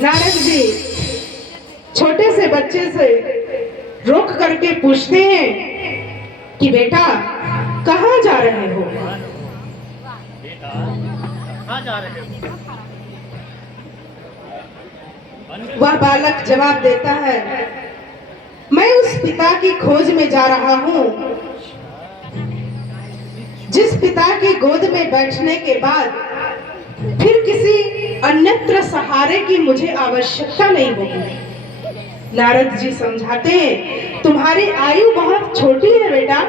नारद जी छोटे से बच्चे से रोक करके पूछते हैं कि बेटा कहाँ जा रहे हो? वह बालक जवाब देता है, मैं उस पिता की खोज में जा रहा हूँ जिस पिता की गोद में बैठने के बाद फिर किसी अन्यत्र सहारे की मुझे आवश्यकता नहीं होगी। नारद जी समझाते हैं, तुम्हारी आयु बहुत छोटी है बेटा,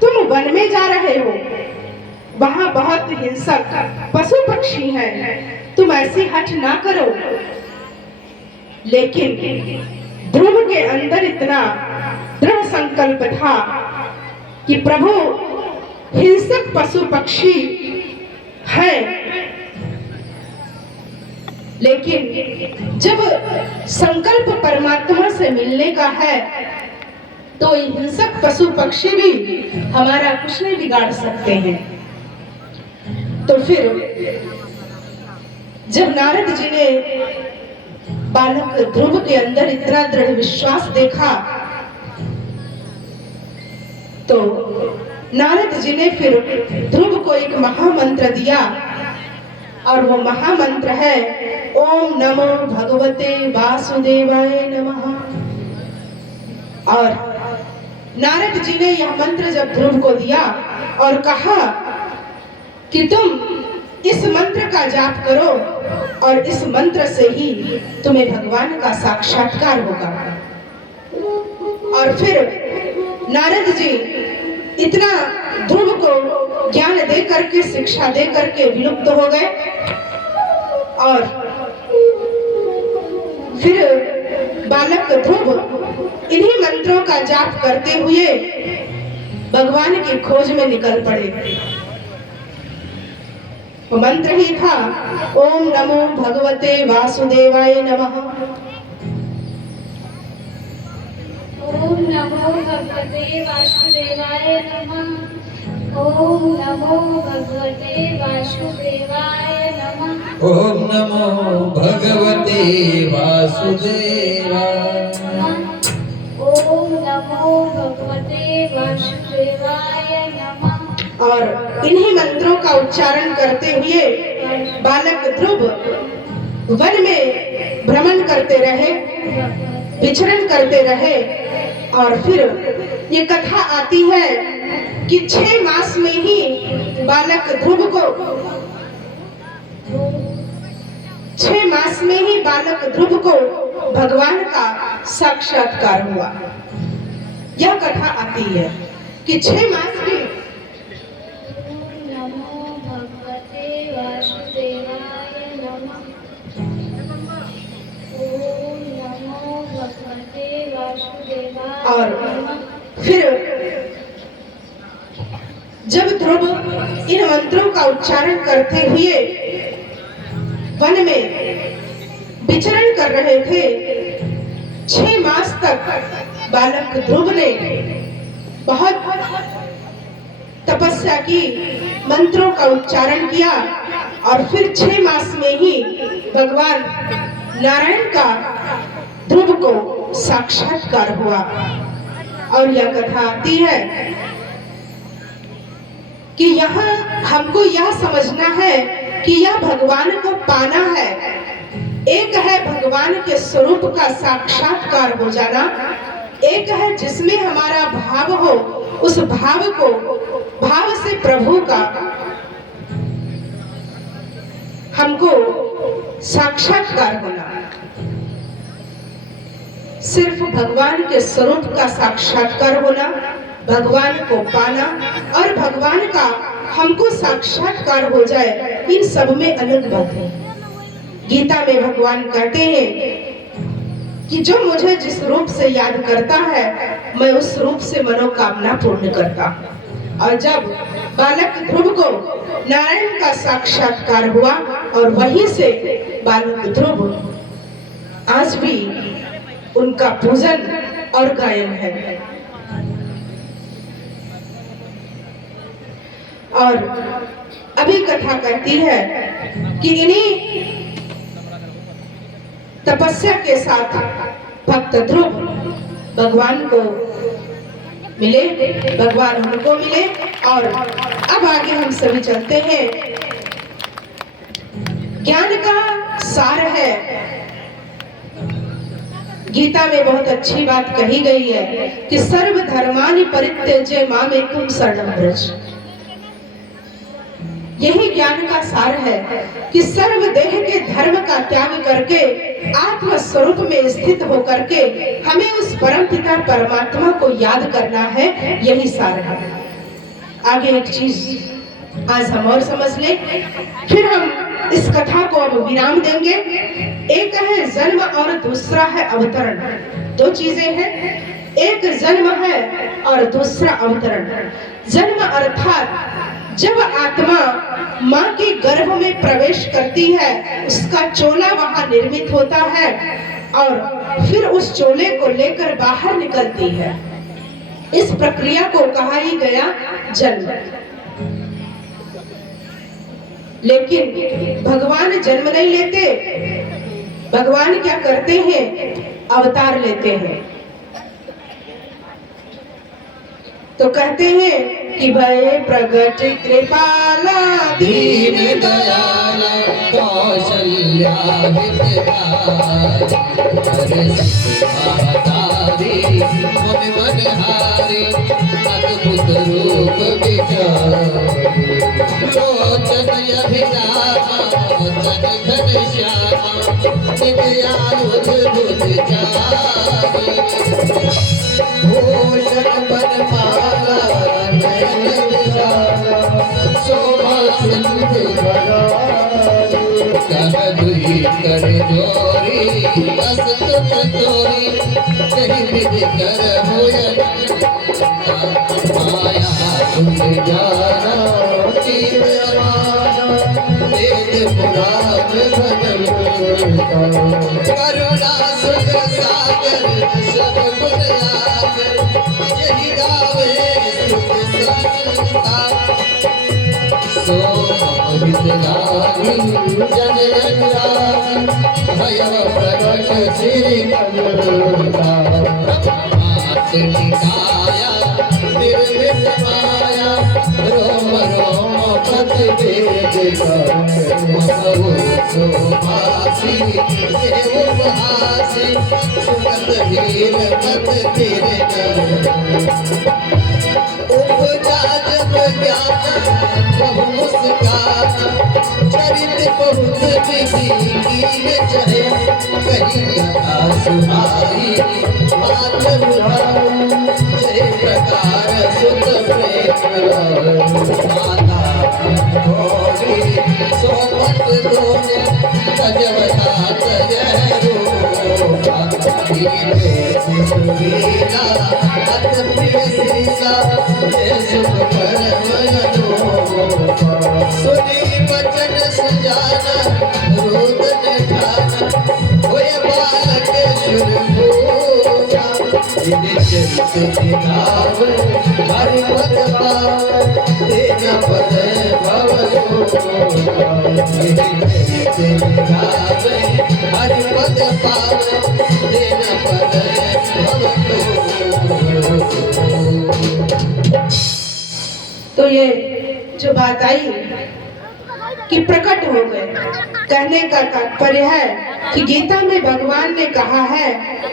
तुम वन में जा रहे हो, वहां बहुत हिंसक पशु पक्षी हैं, तुम ऐसी हठ ना करो। लेकिन ध्रुव के अंदर इतना दृढ़ संकल्प था कि प्रभु हिंसक पशु पक्षी है, लेकिन जब संकल्प परमात्मा से मिलने का है तो हिंसक पशु पक्षी भी हमारा कुछ नहीं बिगाड़ सकते हैं। तो फिर जब नारद जी ने बालक ध्रुव के अंदर इतना दृढ़ विश्वास देखा तो नारद जी ने फिर ध्रुव को एक महामंत्र दिया और वो महामंत्र है ओम नमो भगवते वासुदेवाय नमः। और नारद जी ने यह मंत्र जब ध्रुव को दिया और कहा कि तुम इस मंत्र का जाप करो और इस मंत्र से ही तुम्हें भगवान का साक्षात्कार होगा। और फिर नारद जी इतना ध्रुव को ज्ञान दे करके शिक्षा दे करके विलुप्त हो गए और फिर बालक ध्रुव इन्हीं मंत्रों का जाप करते हुए भगवान की खोज में निकल पड़े। वो मंत्र ही था ओम नमो भगवते वासुदेवाय नमः। ओम नमो भगवते वासुदेवाय नमः। ओम नमो भगवते वासुदेवाय नमः। ओम नमो भगवते वासुदेवाय नमः। ओम नमो भगवते वासुदेवाय नमः। और इन्हीं मंत्रों का उच्चारण करते हुए बालक ध्रुव वन में भ्रमण करते रहे, विचरण करते रहे। और फिर ये कथा आती है कि 6 मास में ही बालक ध्रुव को 6 मास में ही बालक ध्रुव को भगवान का साक्षात्कार हुआ। यह कथा आती है कि 6 मास की और फिर जब ध्रुव इन मंत्रों का उच्चारण करते हुए वन में विचरण कर रहे थे, 6 मास तक बालक ध्रुव ने बहुत तपस्या की, मंत्रों का उच्चारण किया और फिर 6 मास में ही भगवान नारायण का ध्रुव को साक्षात्कार हुआ। और यह कथा आती है कि यहाँ हमको यह समझना है कि यह भगवान को पाना है। एक है भगवान के स्वरूप का साक्षात्कार हो जाना, एक है जिसमें हमारा भाव हो, उस भाव को भाव से प्रभु का हमको साक्षात्कार होना। सिर्फ भगवान के स्वरूप का साक्षात्कार होना, भगवान को पाना और भगवान का हमको साक्षात्कार हो जाए, इन सब में अलग बात है। गीता में भगवान कहते हैं कि जो मुझे जिस रूप से याद करता है मैं उस रूप से मनोकामना पूर्ण करता हूँ। और जब बालक ध्रुव को नारायण का साक्षात्कार हुआ और वहीं से बालक ध्रुव आज भी उनका पूजन और गायन है। और अभी कथा कहती है कि इन्हीं तपस्या के साथ भक्त ध्रुव भगवान को मिले, भगवान उनको मिले। और अब आगे हम सभी चलते हैं। ज्ञान का सार है, गीता में बहुत अच्छी बात कही गई है कि सर्व धर्मानि परित्यज्य मामेकं शरणं व्रज। यही ज्ञान का सार है कि सर्व देह के धर्म का त्याग करके आत्म स्वरूप में स्थित होकर के हमें उस परम पिता परमात्मा को याद करना है। यही सार है। आगे एक चीज आज हम और समझ लें, फिर हम इस कथा को अब विराम देंगे। एक है जन्म और दूसरा है अवतरण। दो चीजें हैं, एक जन्म है और दूसरा अवतरण। जन्म अर्थात जब आत्मा माँ के गर्भ में प्रवेश करती है, उसका चोला वहां निर्मित होता है और फिर उस चोले को लेकर बाहर निकलती है। इस प्रक्रिया को कहा ही गया जन्म। लेकिन भगवान जन्म नहीं लेते, भगवान क्या करते हैं, अवतार लेते हैं। तो कहते हैं कि भय प्रगट कृपाला दीन दयाला कौशल्या हितकारी मन मनहारी अद्भुत रूप विचारी लोचन अभिरामा वचन घनश्यामा नित्यायुध बुध चारी भूषण बनमाला नयन विशाला शोभा सिंधु कर दुई कर जोरी अस्तुत तोरी कहीं विधि कर भोजन माया तुम जाना जीव अमाना वेद पुराण भजन करुणा सुख सागर सब गुण आगर यही गावे सुख संता सो अमृतरागी जन रागी भयव प्रगट श्री करुणा मात निकाया निर्मित माया रोम रोम पति वेद शोभासी देव उपहासी सुमत वीर मत तेरे उपजा जब ज्ञान बहु मुस्कान चरित बहुत विधि कीन चले कहीं कथा सुहाई मात बुढ़ाऊ जय प्रकार सुत प्रेम माता भोगी सोमत दोने तजवता तजय रूपा धीरे सुवीरा अत प्रिय सीसा ये सुख परम अनोखा सुनी वचन सुजाना रोदन ठाना होय बालक शुरभूषा जिन चरित निभाव हरि पद पाव तेन पद भव जिन चरित निभाव हरि पद पाव तेन पद भव। तो ये जो बात आई कि प्रकट हो गए, कहने का तात्पर्य है कि गीता में भगवान ने कहा है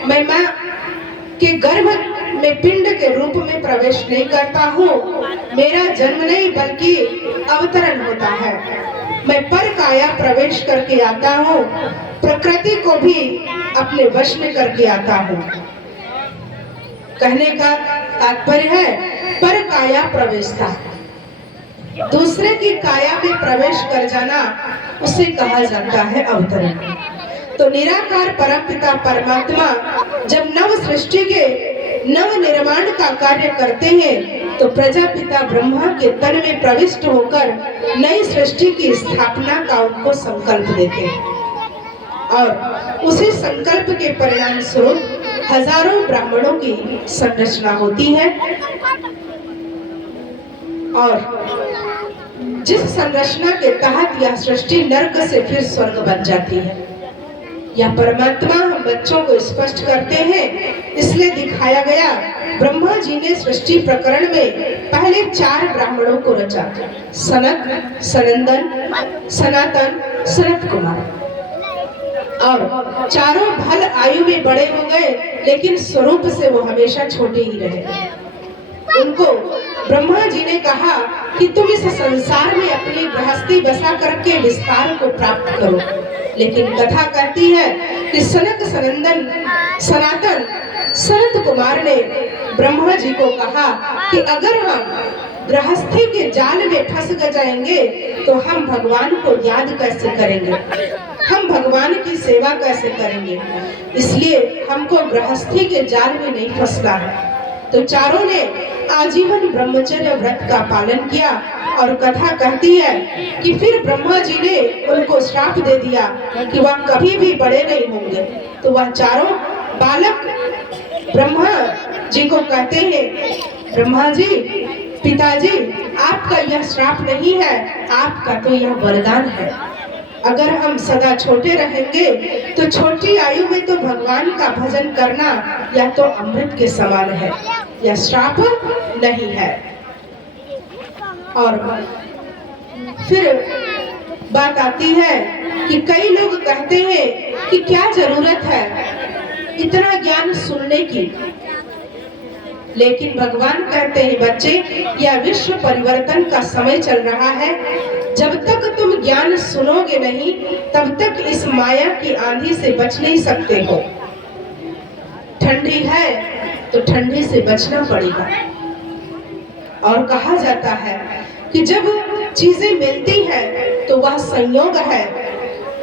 मैं मां के गर्भ में पिंड के रूप में प्रवेश नहीं करता हूँ, मेरा जन्म नहीं बल्कि अवतरण होता है। मैं पर काया प्रवेश करके आता हूँ, प्रकृति को भी अपने वश में करके आता हूँ। कहने का तात्पर्य है पर काया प्रवेशता, दूसरे की काया में प्रवेश कर जाना उसे कहा जाता है अवतरण। तो निराकार परमपिता परमात्मा जब नव सृष्टि के नव निर्माण का कार्य करते हैं तो प्रजापिता ब्रह्मा के तन में प्रविष्ट होकर नई सृष्टि की स्थापना का उनको संकल्प देते हैं और उसी संकल्प के परिणाम स्वरूप हजारों ब्राह्मणों की संरचना होती है और जिस संरचना के तहत यह सृष्टि नरक से फिर स्वर्ग बन जाती है। यह परमात्मा हम बच्चों को स्पष्ट करते हैं, इसलिए दिखाया गया। ब्रह्मा जी ने सृष्टि प्रकरण में पहले 4 ब्राह्मणों को रचा, सनक, सनंदन, सनातन, सनत कुमार, और चारों भल आयु में बड़े हो गए, लेकिन स्वरूप से वो हमेशा छोटे ही रहे। उनको ब्रह्मा जी ने कहा कि तुम इस संसार में अपनी गृहस्थी बसा करके विस्तार को प्राप्त करो, लेकिन कथा कहती है कि सनक, सनंदन, सनातन, सनत कुमार ने ब्रह्मा जी को कहा कि अगर हम गृहस्थी के जाल में फंस जाएंगे तो हम भगवान को याद कैसे करेंगे, हम भगवान की सेवा कैसे करेंगे, इसलिए हमको गृहस्थी के जाल में नहीं फंसना है। तो चारों ने आजीवन ब्रह्मचर्य व्रत का पालन किया और कथा कहती है कि फिर ब्रह्मा जी ने उनको श्राप दे दिया कि वह कभी भी बड़े नहीं होंगे। तो वह चारों बालक ब्रह्मा जी को कहते हैं, ब्रह्मा जी, पिताजी, आपका यह श्राप नहीं है, आपका तो यह वरदान है। अगर हम सदा छोटे रहेंगे तो छोटी आयु में तो भगवान का भजन करना यह तो अमृत के समान है, यह श्राप नहीं है। और फिर बात आती है कि कई लोग कहते हैं कि क्या जरूरत है इतना ज्ञान सुनने की, लेकिन भगवान कहते हैं, बच्चे, यह विश्व परिवर्तन का समय चल रहा है। जब तक तुम ज्ञान सुनोगे नहीं तब तक इस माया की आंधी से बच नहीं सकते हो। ठंडी है तो ठंडी से बचना पड़ेगा। और कहा जाता है कि जब चीजें मिलती हैं तो वह संयोग है,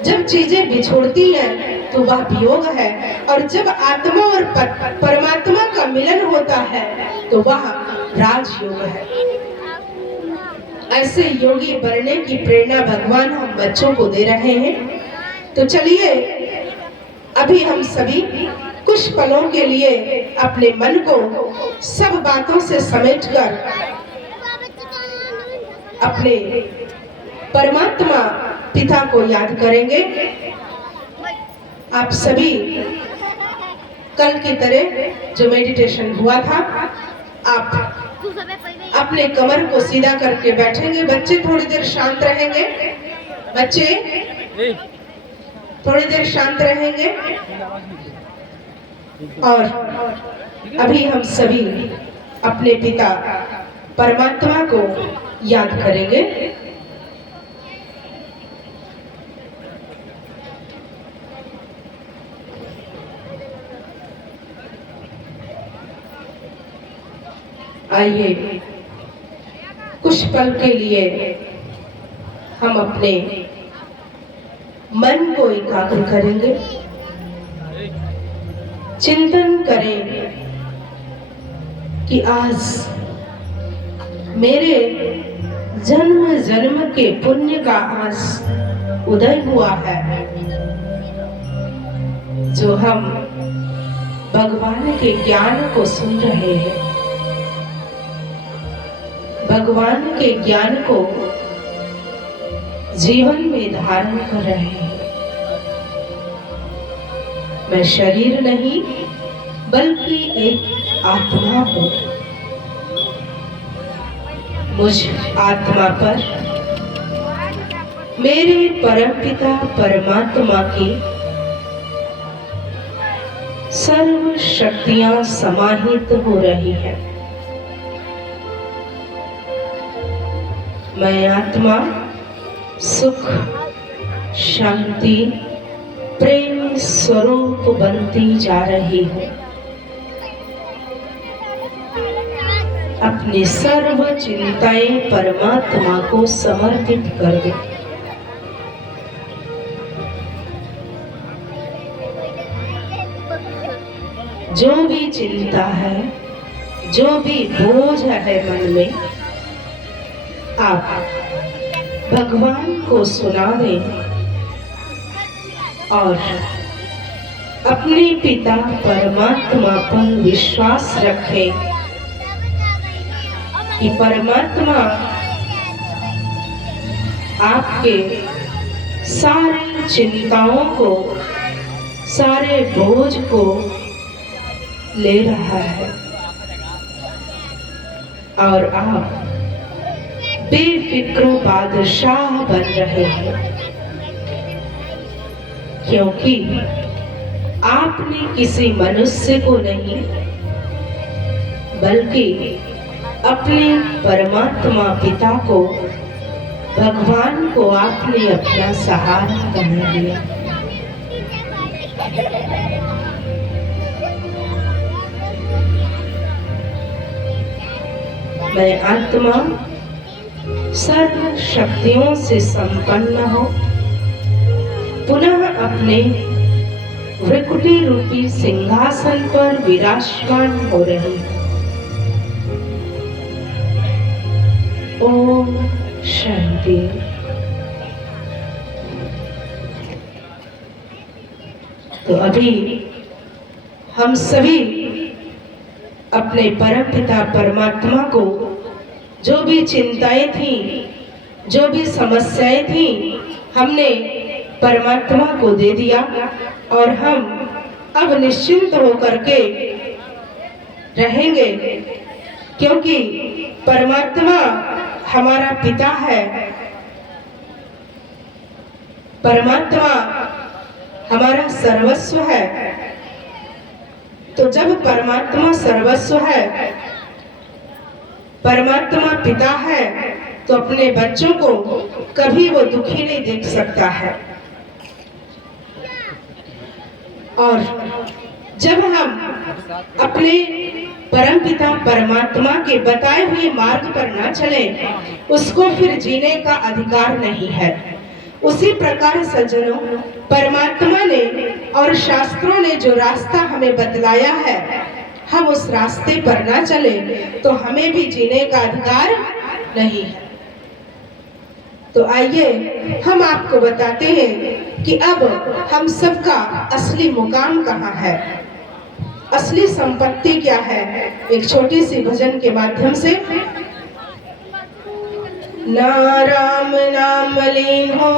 जब चीजें बिछोड़ती हैं तो वह वियोग है, और जब आत्मा और परमात्मा का मिलन होता है तो वह राजयोग है। ऐसे योगी बनने की प्रेरणा भगवान हम बच्चों को दे रहे हैं। तो चलिए अभी हम सभी कुछ पलों के लिए अपने मन को सब बातों से समेटकर अपने परमात्मा पिता को याद करेंगे। आप सभी कल की तरह जो मेडिटेशन हुआ था, आप अपने कमर को सीधा करके बैठेंगे। बच्चे थोड़ी देर शांत रहेंगे, बच्चे थोड़ी देर शांत रहेंगे। और अभी हम सभी अपने पिता परमात्मा को याद करेंगे। आइए कुछ पल के लिए हम अपने मन को एकाग्र करेंगे, चिंतन करें कि आज मेरे जन्म जन्म के पुण्य का आज उदय हुआ है, जो हम भगवान के ज्ञान को सुन रहे हैं, भगवान के ज्ञान को जीवन में धारण कर रहे हैं। मैं शरीर नहीं बल्कि एक आत्मा हूँ। मुझ आत्मा पर मेरे परमपिता परमात्मा की सर्व शक्तियां समाहित हो रही हैं। मैं आत्मा सुख, शांति, प्रेम स्वरूप बनती जा रही हूँ। अपनी सर्व चिंताएं परमात्मा को समर्पित कर दो। चिंता है, जो भी बोझ है मन में, आप भगवान को सुना दें और अपने पिता परमात्मा पर विश्वास रखें कि परमात्मा आपके सारे चिंताओं को, सारे बोझ को ले रहा है और आप बेफिक्र बादशाह बन रहे हैं, क्योंकि आपने किसी मनुष्य को नहीं बल्कि अपने परमात्मा पिता को, भगवान को आपने अपना सहारा बना लिया। मैं आत्मा सर्व शक्तियों से संपन्न हो पुनः अपने वृकुटी रूपी सिंहासन पर विराजमान हो रही हूँ। ओम शांति। तो अभी हम सभी अपने परमपिता परमात्मा को जो भी चिंताएं थी, जो भी समस्याएं थी, हमने परमात्मा को दे दिया और हम अब निश्चिंत होकर के रहेंगे, क्योंकि परमात्मा हमारा पिता है, परमात्मा हमारा सर्वस्व है। तो जब परमात्मा सर्वस्व है, परमात्मा पिता है, तो अपने बच्चों को कभी वो दुखी नहीं देख सकता है। और जब हम अपने परमपिता परमात्मा के बताए हुए मार्ग पर ना चले, उसको फिर जीने का अधिकार नहीं है। उसी प्रकार सज्जनों, परमात्मा ने और शास्त्रों ने जो रास्ता हमें बतलाया है, हम उस रास्ते पर ना चले तो हमें भी जीने का अधिकार नहीं है। तो आइए हम आपको बताते हैं कि अब हम सबका असली मुकाम कहाँ है, असली संपत्ति क्या है। एक छोटी सी भजन के माध्यम से। ना राम नाम लीन हो